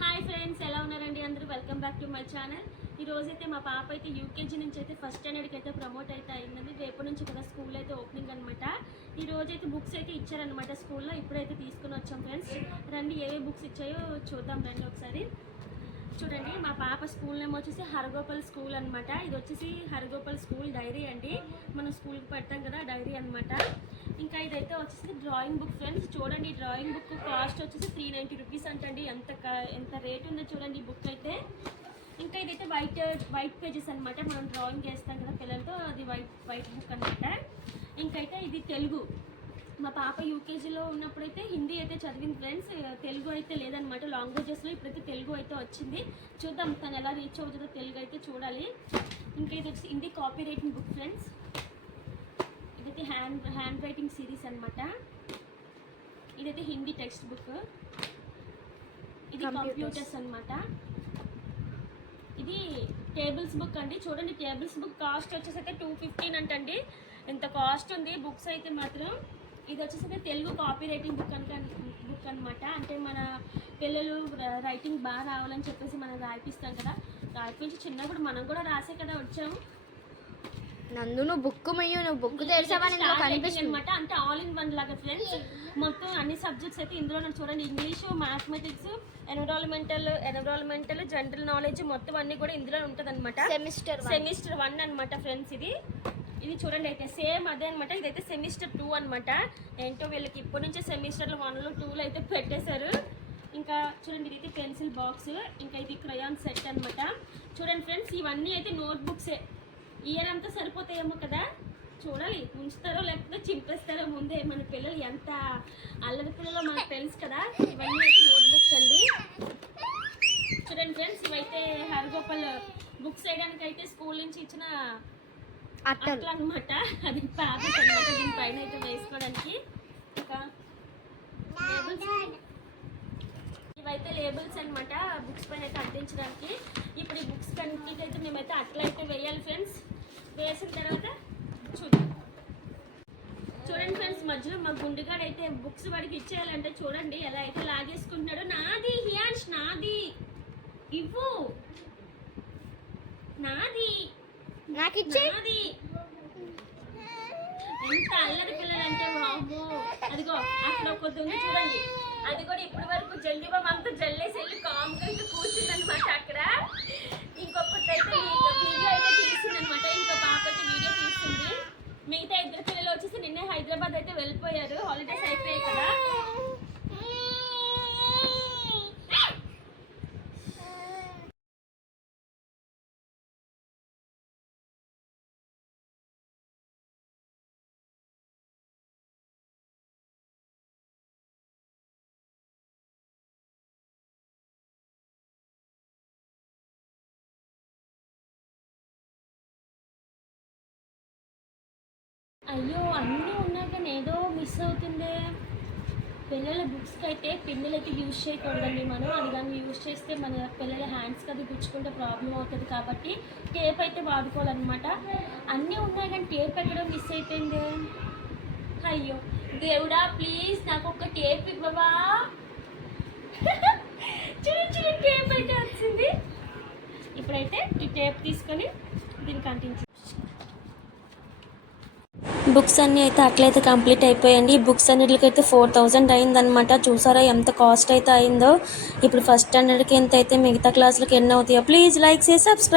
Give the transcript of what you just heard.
Hi friends, ఎలా ఉన్నారండి అందరూ? Welcome back to my channel. ఈరోజైతే మా పాప అయితే యూకేజీ నుంచి అయితే ఫస్ట్ స్టాండర్డ్కి అయితే ప్రమోట్ అయితే అయింది. రేపు నుంచి కూడా స్కూల్ అయితే ఓపెనింగ్ అనమాట. ఈరోజైతే బుక్స్ అయితే ఇచ్చారనమాట స్కూల్లో. ఇప్పుడైతే తీసుకుని వచ్చాం ఫ్రెండ్స్. రండి ఏవే బుక్స్ ఇచ్చాయో చూద్దాం రండి ఒకసారి. చూడండి, మా పాప స్కూల్ నేమ్ వచ్చేసి హరగోపాల్ స్కూల్ అనమాట. ఇది వచ్చేసి హరగోపాల్ స్కూల్ డైరీ అండి. మనం స్కూల్కి పెడతాం కదా డైరీ అనమాట. ఇంకా ఇదైతే వచ్చేసి డ్రాయింగ్ బుక్ ఫ్రెండ్స్. చూడండి, డ్రాయింగ్ బుక్ కాస్ట్ వచ్చేసి 390 రూపీస్ అంటండి. ఎంత రేట్ ఉందో చూడండి ఈ బుక్ అయితే. ఇంకా ఇదైతే వైట్ పేజెస్ అనమాట. మనం డ్రాయింగ్ చేస్తాం కదా పిల్లలతో, అది వైట్ బుక్ అనమాట. ఇంకైతే ఇది తెలుగు. మా పాప యూకేజీలో ఉన్నప్పుడైతే హిందీ అయితే చదివింది ఫ్రెండ్స్, తెలుగు అయితే లేదనమాట. లాంగ్వేజెస్లో ఇప్పుడైతే తెలుగు అయితే వచ్చింది. చూద్దాం తను ఎలా రీచ్ అవుతుందో తెలుగు అయితే చూడాలి. ఇంకా ఇది వచ్చి Hindi copy writing book friends. ఇదైతే హ్యాండ్ రైటింగ్ సిరీస్ అనమాట. ఇదైతే హిందీ టెక్స్ట్ బుక్. ఇది కంప్యూటర్స్ అనమాట. ఇది టేబుల్స్ బుక్ అండి. చూడండి, టేబుల్స్ బుక్ కాస్ట్ వచ్చేసరికి 215 అంటండి. ఎంత కాస్ట్ ఉంది బుక్స్ అయితే మాత్రం. ఇది వచ్చేసరికి తెలుగు కాపీ రైటింగ్ బుక్ అనమాట. అంటే మన పిల్లలు రైటింగ్ బాగా రావాలని చెప్పేసి మనం రాయిపిస్తాం కదా. రాయిపించి చిన్నప్పుడు మనం కూడా రాసే కదా వచ్చాము. నందు నువ్వు బుక్ తెరిచావని అనమాట. అంటే ఆల్ ఇన్ వన్ లాగా ఫ్రెండ్స్. మొత్తం అన్ని సబ్జెక్ట్స్ అయితే ఇందులో చూడండి. English, mathematics, environmental, general knowledge మొత్తం అన్ని కూడా ఇందులో ఉంటుంది అనమాట. సెమిస్టర్ 1 అనమాట ఫ్రెండ్స్. ఇది చూడండి, అయితే సేమ్ అదే అనమాట. ఇదైతే సెమిస్టర్ 2 అనమాట. ఏంటో వీళ్ళకి ఇప్పటి నుంచే సెమిస్టర్లు 1, 2 అయితే పెట్టేశారు. ఇంకా చూడండి, ఇదైతే పెన్సిల్ బాక్స్. ఇంకా ఇది క్రయాన్ సెట్ అనమాట. చూడండి ఫ్రెండ్స్, ఇవన్నీ అయితే నోట్ బుక్సే. ఇయర్ అంతా సరిపోతాయేమో కదా, చూడాలి. ఉంచుతారో లేకపోతే చింపేస్తారో. ముందే మన పిల్లలు ఎంత అల్లరి పిల్లలో మనకు తెలుసు కదా. ఇవన్నీ అయితే నోట్ బుక్స్ అండి. చూడండి ఫ్రెండ్స్, ఇవైతే హరగోపాల్ బుక్స్ వేయడానికి అయితే స్కూల్ నుంచి ఇచ్చిన అట్లా అనమాట. అది ప్యాకెట్ అనమాట. దీనిపైన అయితే వేసుకోవడానికి. ఇంకా ఇవైతే లేబుల్స్ అనమాట, బుక్స్ పైన అయితే అంటించడానికి. ఇప్పుడు ఈ బుక్స్ కంప్లీట్ అయితే మేమైతే అట్లా అయితే వేయాలి ఫ్రెండ్స్. వేసిన తర్వాత చూడండి ఫ్రెండ్స్, మధ్యలో మా గుండెగాడు అయితే బుక్స్ వాడికి ఇచ్చేయాలంటే చూడండి ఎలా అయితే లాగేసుకుంటున్నాడు. నాది హియాన్ష్, నాది ఇవ్వు, నాది నాకు ఇచ్చే. ఎంత అల్లరి పిల్లలంటే బాబు. అదిగో అక్కడ ఒక దొంగ చూడండి, అది కూడా ఇప్పటి వరకు జల్లిబాబు అంతా జల్లేసి వెళ్ళి కామ్గా అయితే కూర్చుంది అనమాట అక్కడ. ఇంకొకటి అయితే వీడియో అయితే తీస్తుంది అనమాట. ఇంకో పాప అయితే వీడియో తీస్తుంది. మిగతా ఇద్దరు పిల్లలు వచ్చేసి నిన్నే హైదరాబాద్ అయితే వెళ్ళిపోయారు, హాలిడేస్ అయిపోయాయి కదా. అయ్యో, అన్నీ ఉన్నా కానీ ఏదో మిస్ అవుతుందే. పిల్లల బుక్స్కి అయితే పిన్నులు అయితే యూజ్ చేయకూడదండి మనం. అది కానీ యూజ్ చేస్తే మన పిల్లల హ్యాండ్స్కి అది గుచ్చుకుంటే ప్రాబ్లం అవుతుంది. కాబట్టి టేప్ అయితే వాడుకోవాలన్నమాట. అన్నీ ఉన్నాయి కానీ టేప్ ఎక్కడో మిస్ అయిపోయింది. అయ్యో దేవుడా, ప్లీజ్ నాకు ఒక టేప్ ఇవ్వవా. చూడండి, టేప్ అయితే వచ్చింది. ఇప్పుడైతే ఈ టేప్ తీసుకొని దీనికి అంటించి బుక్స్ అన్నీ అయితే అట్లయితే కంప్లీట్ అయిపోయాయండి. ఈ బుక్స్ అన్నిటికైతే 4000 అయిందనమాట. చూసారా ఎంత కాస్ట్ అయితే అయిందో. ఇప్పుడు ఫస్ట్ స్టాండర్డ్కి ఎంత అయితే మిగతా క్లాసులకి ఎన్ని అవుతాయో. ప్లీజ్ లైక్ చేసి సబ్స్క్రైబ్.